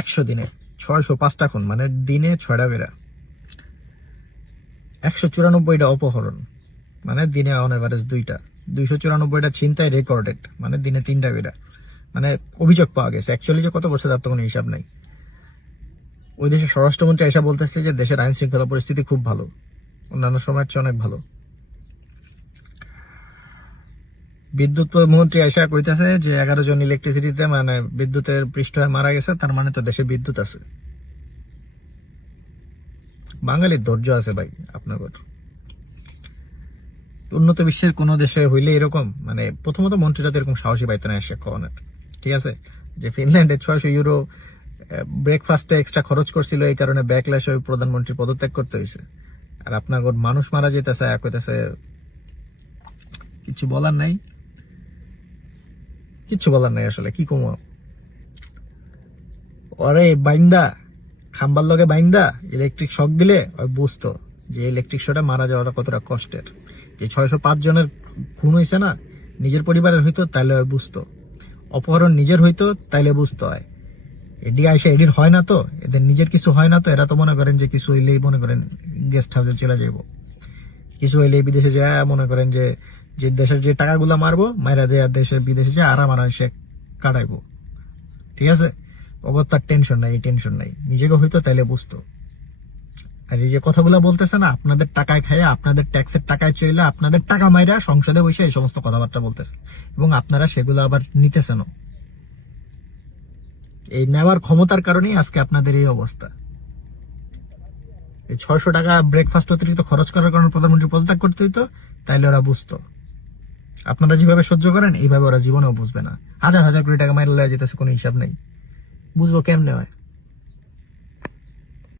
100 দিনে 605টা খুন, মানে দিনে 6টা বেরা। 194টা অপহরণ, মানে দিনে অন এভারেজ 2টা। 294টা ছিনতাই রেকর্ডেড, মানে দিনে 3টা বেরা। মানে অভিযোগ পাওয়া গেছে। অ্যাকচুয়ালি যে কত বছর তার তো কোনো হিসাব নাই। ওই দেশের স্বরাষ্ট্রমন্ত্রী এসে বলতেছে যে দেশের আইন শৃঙ্খলা পরিস্থিতি খুব ভালো, অন্যান্য সময়ের চেয়ে অনেক ভালো। বিদ্যুৎ মন্ত্রী এসে কইতেছে যে 11 জন ইলেকট্রিসিটিতে, মানে বিদ্যুতের পৃষ্ঠ হয়ে মারা গেছে, তার মানে তো দেশে বিদ্যুৎ আছে। বাঙালির ধৈর্য আছে ভাই আপনাদের। উন্নত বিশ্বের কোন দেশে হইলে এরকম, মানে প্রথমত মন্ত্রীরা তো এরকম সাহসী পাইতো না এসে কনের, ঠিক আছে? যে ফিনল্যান্ডে 600 ইউরো ব্রেকফাস্টে এক্সট্রা খরচ করছিল, এই কারণে ব্যাকল্যাশ হয়ে প্রধানমন্ত্রী পদত্যাগ করতে হয়েছে। আর আপনার মানুষ মারা যেতেছে, কইতেছে কিছু বলার নাই, কিচ্ছু বলার নাই আসলে কি কমো। ওরে বাইন্দা, খাম্বার লগে বাইন্দা ইলেকট্রিক শক দিলে ওই বুঝতো যে ইলেকট্রিক শটে মারা যাওয়াটা কতটা কষ্টের। যে 605 জনের খুন হয়েছে না, নিজের পরিবারের হইতো তাইলে বুঝতো। অপহরণ নিজের হইতো তাইলে বুঝতো। হয় এডি আইসা এডির হয় না তো, এদের নিজের কিছু হয় না তো, এরা তো মনে করেন যে কিছু হইলেই মনে করেন গেস্ট হাউসে চলে যাবো, কিছু হইলেই বিদেশে যায় মনে করেন যে যে দেশের যে টাকাগুলা মারবো মাইরা যায় দেশের বিদেশে যায় আরাম আরামসে কাটাইবো, ঠিক আছে? অগত্যার টেনশন নাই, এই টেনশন নাই, নিজেকে হইতো তাইলে বুঝতো। আর এই যে কথাগুলো বলতেছে না, আপনাদের টাকায় খাইয়া, আপনাদের ট্যাক্সের টাকায় চলে, আপনাদের টাকা মাইরা সংসদে বসে এই সমস্ত কথাবার্তা বলতেছে, এবং আপনারা সেগুলো আবার নিতেছেন। এই নেওয়ার ক্ষমতার কারণেই আজকে আপনাদের এই অবস্থা। এই 600 টাকা ব্রেকফাস্ট অতিরিক্ত খরচ করার কারণে প্রধানমন্ত্রী পদত্যাগ করতে হইতো, তাইলে ওরা বুঝতো। আপনারা যেভাবে সহ্য করেন এইভাবে ওরা জীবনেও বুঝবে না। হাজার হাজার কোটি টাকা মাইরা লয়ে যেতেছে, কোনো হিসাব নেই, বুঝবো কেমনে হয়?